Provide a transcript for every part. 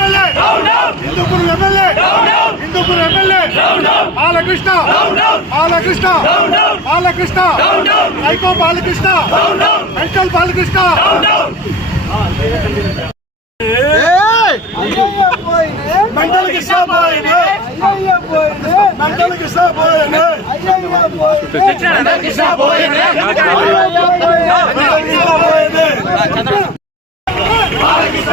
MLA. Hindupur MLA. Hindupur MLA. Balakrishna. Balakrishna. Balakrishna. Psycho Balakrishna. Mental Balakrishna. Mental Krishna పోయినే mental Krishna పోయినే mental Krishna పోయినే mental Krishna పోయినే Balakrishna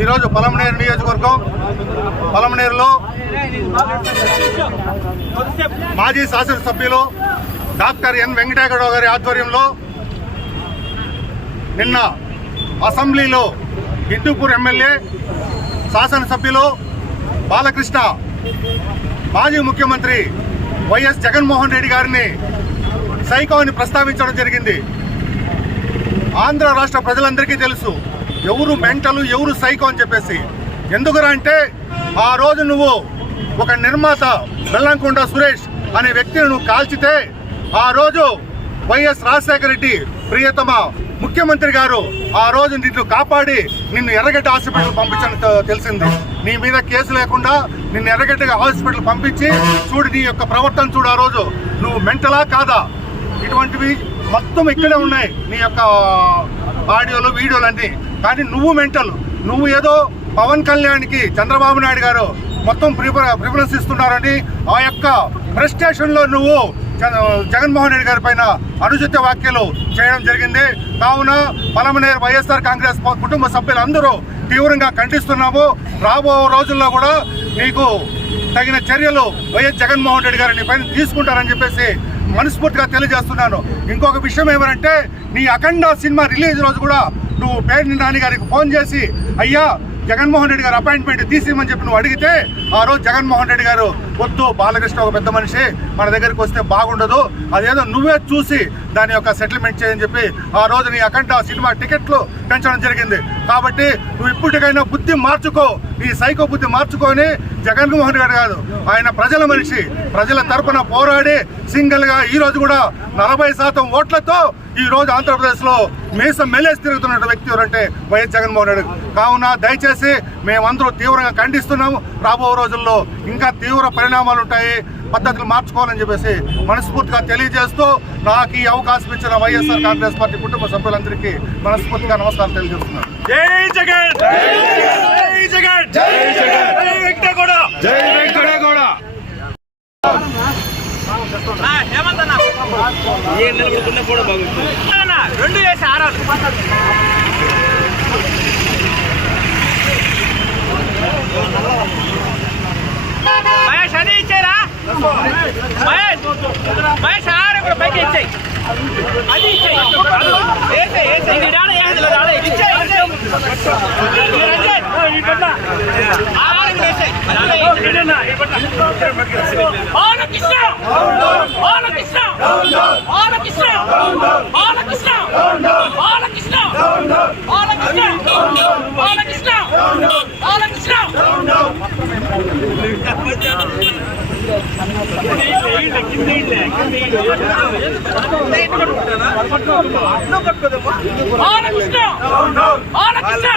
ఈరోజు పలమనేరు నియోజకవర్గం పలమనేరులో మాజీ శాసనసభ్యులు డాక్టర్ ఎన్ వెంకటేగౌడరావు గారి ఆధ్వర్యంలో నిన్న అసెంబ్లీలో గిట్టుపూర్ ఎమ్మెల్యే శాసనసభ్యులు బాలకృష్ణ మాజీ ముఖ్యమంత్రి వైఎస్ జగన్మోహన్ రెడ్డి గారిని సైకో అని ప్రస్తావించడం జరిగింది. ఆంధ్ర రాష్ట్ర ప్రజలందరికీ తెలుసు ఎవరు మెంటలు ఎవరు సైకో అని చెప్పేసి. ఎందుకురా అంటే ఆ రోజు నువ్వు ఒక నిర్మాత బెల్లంకొండ సురేష్ అనే వ్యక్తిని నువ్వు కాల్చితే ఆ రోజు వైఎస్ రాజశేఖర రెడ్డి ప్రియతమ ముఖ్యమంత్రి గారు ఆ రోజు నిన్ను కాపాడి నిన్ను ఎర్రగడ్డ హాస్పిటల్ పంపించడం తెలిసింది. నీ మీద కేసు లేకుండా నిన్ను ఎర్రగడ్డ హాస్పిటల్ పంపించి చూడు నీ యొక్క ప్రవర్తన చూడు ఆ రోజు. నువ్వు మెంటలా కాదా? ఇటువంటివి మొత్తం ఇక్కడే ఉన్నాయి నీ యొక్క ఆడియోలు వీడియోలు అన్నీ. కానీ నువ్వు మెంటల్. నువ్వు ఏదో పవన్ కళ్యాణ్కి చంద్రబాబు నాయుడు గారు మొత్తం ప్రిఫర్ ప్రిఫరెన్స్ ఇస్తున్నారని ఆ యొక్క ప్రెస్టేషన్లో నువ్వు జ- జగన్మోహన్ రెడ్డి గారి పైన అనుచిత వ్యాఖ్యలు చేయడం జరిగింది. కావున పలమనేరు వైఎస్ఆర్ కాంగ్రెస్ కుటుంబ సభ్యులందరూ తీవ్రంగా ఖండిస్తున్నాము. రాబో రోజుల్లో కూడా నీకు తగిన చర్యలు వైఎస్ జగన్మోహన్ రెడ్డి గారు నీ పైన తీసుకుంటారని చెప్పేసి మనస్ఫూర్తిగా తెలియజేస్తున్నాను. ఇంకొక విషయం ఏమనంటే నీ అఖండ సినిమా రిలీజ్ రోజు కూడా నువ్వు పేరు నాని గారికి ఫోన్ చేసి అయ్యా జగన్మోహన్ రెడ్డి గారు అపాయింట్మెంట్ తీసేయమని చెప్పి నువ్వు అడిగితే ఆ రోజు జగన్మోహన్ రెడ్డి గారు వద్దు బాలకృష్ణ ఒక పెద్ద మనిషి మన దగ్గరికి వస్తే బాగుండదు. అదేదో నువ్వే చూసి దాని యొక్క సెటిల్మెంట్ చేయని చెప్పి ఆ రోజు నీ అఖండ సినిమా టికెట్లు పెంచడం జరిగింది. కాబట్టి నువ్వు ఇప్పటికైనా బుద్ధి మార్చుకో నీ సైకో బుద్ధి మార్చుకొని జగన్మోహన్ రెడ్డి గారు కాదు. ఆయన ప్రజల మనిషి. ప్రజల తరపున పోరాడి సింగిల్గా ఈ రోజు కూడా నలభై శాతం ఓట్లతో ఈ రోజు ఆంధ్రప్రదేశ్లో మీసం మెలేసి తిరుగుతున్న వ్యక్తి ఎవరంటే వైఎస్ జగన్మోహన్ రెడ్డి. కావున దయచేసి మేమందరూ తీవ్రంగా ఖండిస్తున్నాము. రాబో రోజుల్లో ఇంకా తీవ్ర పరిణామాలు ఉంటాయి. పద్ధతులు మార్చుకోవాలని చెప్పేసి మనస్ఫూర్తిగా తెలియజేస్తూ నాకు ఈ అవకాశం ఇచ్చిన వైఎస్ఆర్ కాంగ్రెస్ పార్టీ కుటుంబ సభ్యులందరికీ మనస్ఫూర్తిగా నమస్కారం తెలియజేస్తున్నాను. జై జగన్! జై జగన్! జై జగన్! గౌడ జై వెంకట రెండు వేసి ఆరాలు. మహేష్ అదే ఇచ్చారా? మహేష్ మహేష్ ఆరు కూడా పైకి ఇచ్చాయి. అది ఇచ్చాయి. ఇచ్చాయి. ஆனகிருஷ்ணா ஆனகிருஷ்ணா